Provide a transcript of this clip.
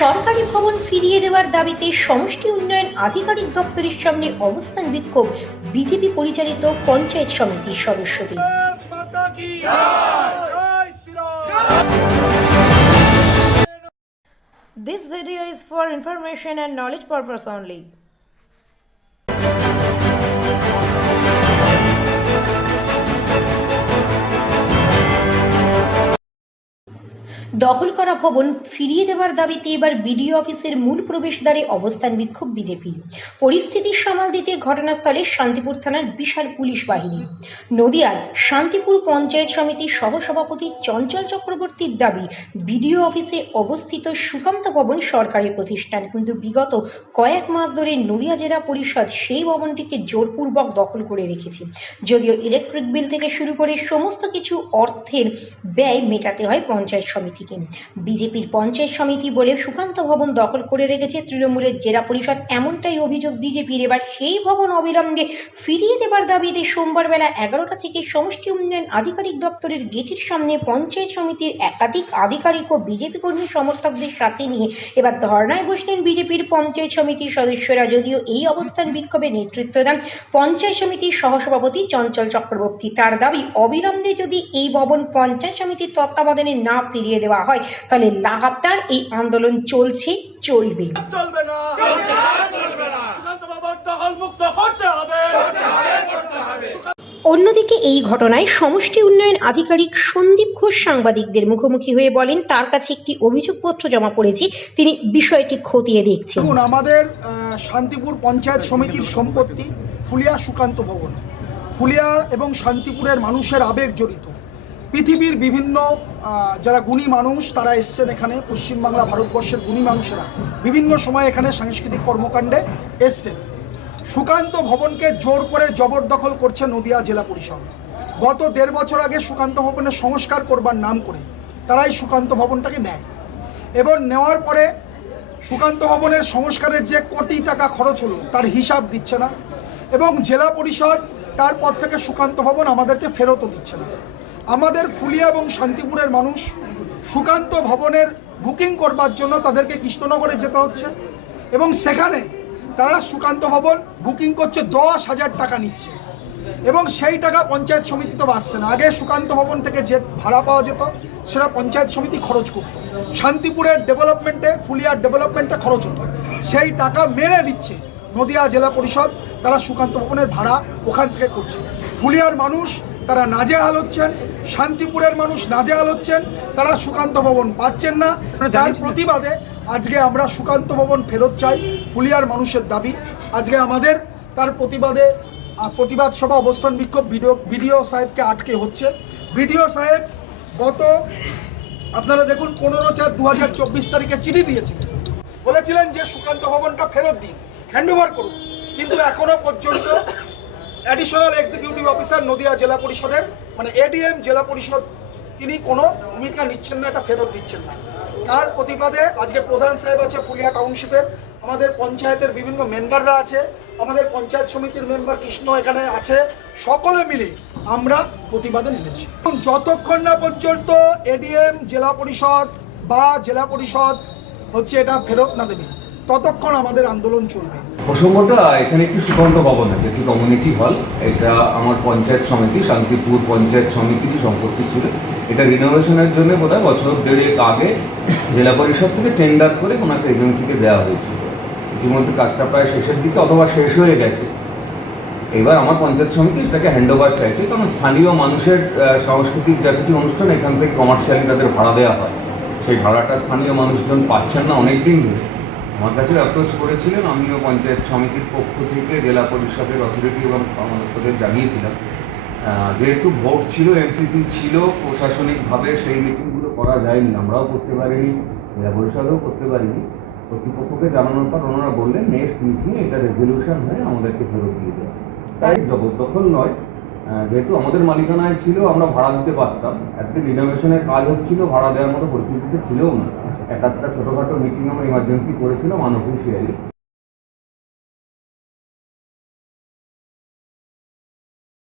সরকারি ভবন ফিরিয়ে দেওয়ার দাবিতে সমষ্টি উন্নয়ন আধিকারিক দপ্তরের সামনে অবস্থান বিক্ষোভ বিজেপি পরিচালিত পঞ্চায়েত সমিতির সদস্যদের This video is for information and knowledge purpose only. দখল করা ভবন ফিরিয়ে দেওয়ার দাবিতে এবার বিডিও অফিসের মূল প্রবেশদ্বারে অবস্থান বিক্ষোভ বিজেপি। পরিস্থিতি সামাল দিতে ঘটনাস্থলে শান্তিপুর থানার বিশাল পুলিশ বাহিনী। নদিয়ার শান্তিপুর পঞ্চায়েত সমিতির সহসভাপতি চঞ্চল চক্রবর্তীর দাবি, বিডিও অফিসে অবস্থিত সুকান্ত ভবন সরকারি প্রতিষ্ঠান। কিন্তু বিগত কয়েক মাস ধরে নদিয়া জেলা পরিষদ সেই ভবনটিকে জোরপূর্বক দখল করে রেখেছে। যদিও ইলেকট্রিক বিল থেকে শুরু করে সমস্ত কিছু অর্থের ব্যয় মেটাতে হয় পঞ্চায়েত সমিতিকে বিজেপির পঞ্চায়েত সমিতি বলে সুকান্ত ভবন দখল করে রেখেছে তৃণমূলের জেলা পরিষদ। এমনটাই অভিযোগ বিজেপির। এবার সেই ভবন অবিলম্বে ফিরিয়ে দেবার দাবিতে সোমবার বেলা এগারোটা থেকে সমষ্টি উন্নয়ন আধিকারিক দপ্তরের গেটের সামনে পঞ্চায়েত সমিতির একাধিক আধিকারিক ও বিজেপি কর্মী সমর্থকদের সাথে নিয়ে এবার ধর্নায় বসলেন বিজেপির পঞ্চায়েত সমিতির সদস্যরা। যদিও এই অবস্থান বিক্ষোভে নেতৃত্ব দেন পঞ্চায়েত সমিতির সহসভাপতি চঞ্চল চক্রবর্তী। তার দাবি, অবিলম্বে যদি এই ভবন পঞ্চায়েত সমিতির তত্ত্বাবধানে না ফিরিয়ে দেওয়া হয়। তাহলে লাগাতার এই আন্দোলন চলছে চলবে। চলবে না। চলবে না। সুকান্ত বাবুর দখল মুক্ত করতে হবে। অন্যদিকে এই ঘটনায় সমষ্টি উন্নয়ন আধিকারিক সন্দীপ ঘোষ সাংবাদিকদের মুখোমুখি হয়ে বলেন তার কাছে একটি অভিযোগপত্র জমা পড়েছে। তিনি বিষয়টি খতিয়ে দেখছেন। দেখুন আমাদের আহ, শান্তিপুর পঞ্চায়েত সমিতির সম্পত্তি ফুলিয়া সুকান্ত ভবন। ফুলিয়া এবং শান্তিপুরের মানুষের আবেগ জড়িত। পৃথিবীর বিভিন্ন যারা গুণী মানুষ, তারা এসছেন এখানে পশ্চিমবাংলা, ভারতবর্ষের গুণী মানুষেরা। বিভিন্ন সময় এখানে সাংস্কৃতিক কর্মকাণ্ডে এসছেন। সুকান্ত ভবনকে জোর করে জবরদখল করছে নদিয়া জেলা পরিষদ। গত দেড় বছর আগে সুকান্ত ভবনের সংস্কার করবার নাম করে তারাই সুকান্ত ভবনটাকে নেয়। এবং নেওয়ার পরে সুকান্ত ভবনের সংস্কারের যে কোটি টাকা খরচ হলো, তার হিসাব দিচ্ছে না। এবং জেলা পরিষদ তারপর থেকে সুকান্ত ভবন আমাদেরকে ফেরতও দিচ্ছে না। আমাদের ফুলিয়া এবং শান্তিপুরের মানুষ সুকান্ত ভবনের বুকিং করবার জন্য তাদেরকে কৃষ্ণনগরে যেতে হচ্ছে এবং সেখানে তারা সুকান্ত ভবন বুকিং করছে দশ হাজার টাকা নিচ্ছে। এবং সেই টাকা পঞ্চায়েত সমিতি তো আসছে না। আগে সুকান্ত ভবন থেকে যে ভাড়া পাওয়া যেত, সেটা পঞ্চায়েত সমিতি খরচ করত। শান্তিপুরের ডেভেলপমেন্টে ফুলিয়ার ডেভেলপমেন্টে খরচ হতো। সেই টাকা মেরে দিচ্ছে নদিয়া জেলা পরিষদ। তারা সুকান্ত ভবনের ভাড়া ওখান থেকে করছে। ফুলিয়ার মানুষ তারা নাজেহাল হচ্ছেন। শান্তিপুরের মানুষ নাজেহাল হচ্ছেন তারা সুকান্ত ভবন পাচ্ছেন না। যার প্রতিবাদে আজকে আমরা সুকান্ত ভবন ফেরত চাই পুলিয়ার মানুষের দাবি। আজকে আমাদের তার প্রতিবাদে প্রতিবাদ সভা অবস্থান বিক্ষোভ বিডিও বিডিও সাহেবকে আটকে হচ্ছে। বিডিও সাহেব গত আপনারা দেখুন পনেরো চার দু হাজার চব্বিশ তারিখে চিঠি দিয়েছিলেন। বলেছিলেন যে সুকান্ত ভবনটা ফেরত দিন হ্যান্ডওভার করুন। কিন্তু এখনও পর্যন্ত অ্যাডিশনাল এক্সিকিউটিভ অফিসার নদিয়া জেলা পরিষদের মানে এডিএম জেলা পরিষদ, তিনি কোনো ভূমিকা নিচ্ছেন না, এটা ফেরত দিচ্ছেন না। তার প্রতিবাদে আজকে প্রধান সাহেব আছে ফুলিয়া টাউনশিপের, আমাদের পঞ্চায়েতের বিভিন্ন মেম্বাররা আছে, আমাদের পঞ্চায়েত সমিতির মেম্বার কৃষ্ণ এখানে আছে, সকলে মিলে আমরা প্রতিবাদে নেমেছি। যতক্ষণ না পর্যন্ত এডিএম জেলা পরিষদ বা জেলা পরিষদ হচ্ছে এটা ফেরত না দেবে, ততক্ষণ আমাদের আন্দোলন চলবে। প্রসঙ্গটা এখানে একটি সুকান্ত ভবন আছে, একটি কমিউনিটি হল এটা আমার পঞ্চায়েত সমিতি, শান্তিপুর পঞ্চায়েত সমিতিরই সম্পত্তি ছিল। এটা রিনোভেশনের জন্য বোধহয় বছর দেড়েক আগে জেলা পরিষদ থেকে টেন্ডার করে কোনো একটা এজেন্সিকে দেওয়া হয়েছিল। ইতিমধ্যে কাজটা প্রায় শেষের দিকে অথবা শেষ হয়ে গেছে। এবার আমার পঞ্চায়েত সমিতি সেটাকে হ্যান্ড ওভার চাইছে, কারণ স্থানীয় মানুষের সাংস্কৃতিক যা কিছু অনুষ্ঠান, এখান থেকে কমার্শিয়ালি তাদের ভাড়া দেওয়া হয়। সেই ভাড়াটা স্থানীয় মানুষজন পাচ্ছেন না অনেক দিন ধরে। আমার কাছে অ্যাপ্রোচ করেছিলেন, আমিও পঞ্চায়েত সমিতির পক্ষ থেকে জেলা পরিষদের অথরিটি এবং ওদের জানিয়েছিলাম। যেহেতু ভোট ছিল এমসিসি ছিল, প্রশাসনিকভাবে সেই মিটিংগুলো করা যায়নি, আমরাও করতে পারিনি, জেলা পরিষদেও করতে পারিনি। কর্তৃপক্ষকে জানানোর পর ওনারা বললেন নেক্সট মিটিংয়ে এটা রেজলিউশন হয়ে আমাদেরকে ফেরত দিয়ে দেয় তাই জবরদখল নয়। যেহেতু আমাদের মালিকানায় ছিল, আমরা ভাড়া দিতে পারতাম। একটি রিনোভেশনের কাজ হচ্ছিল, ভাড়া দেওয়ার মতো পরিস্থিতিতে ছিলও না। এক ছোটোখাটো মিটিং আমরা ইমার্জেন্সি করেছিলাম আনঅফিসিয়ালি